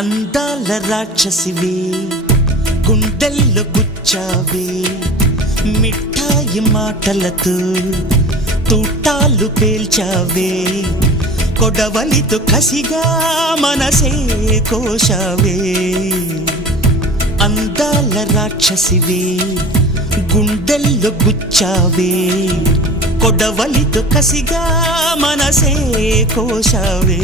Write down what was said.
అందాల రాక్షసివే గుండెల్లో గుచ్చావే మిఠాయి మాటలతో తూటాలు పేల్చావే కొడవలితో కసిగా మనసే కోశావే అందాల రాక్షసివే గుండెల్లో గుచ్చావే కొడవలితో కసిగా మనసే కోశావే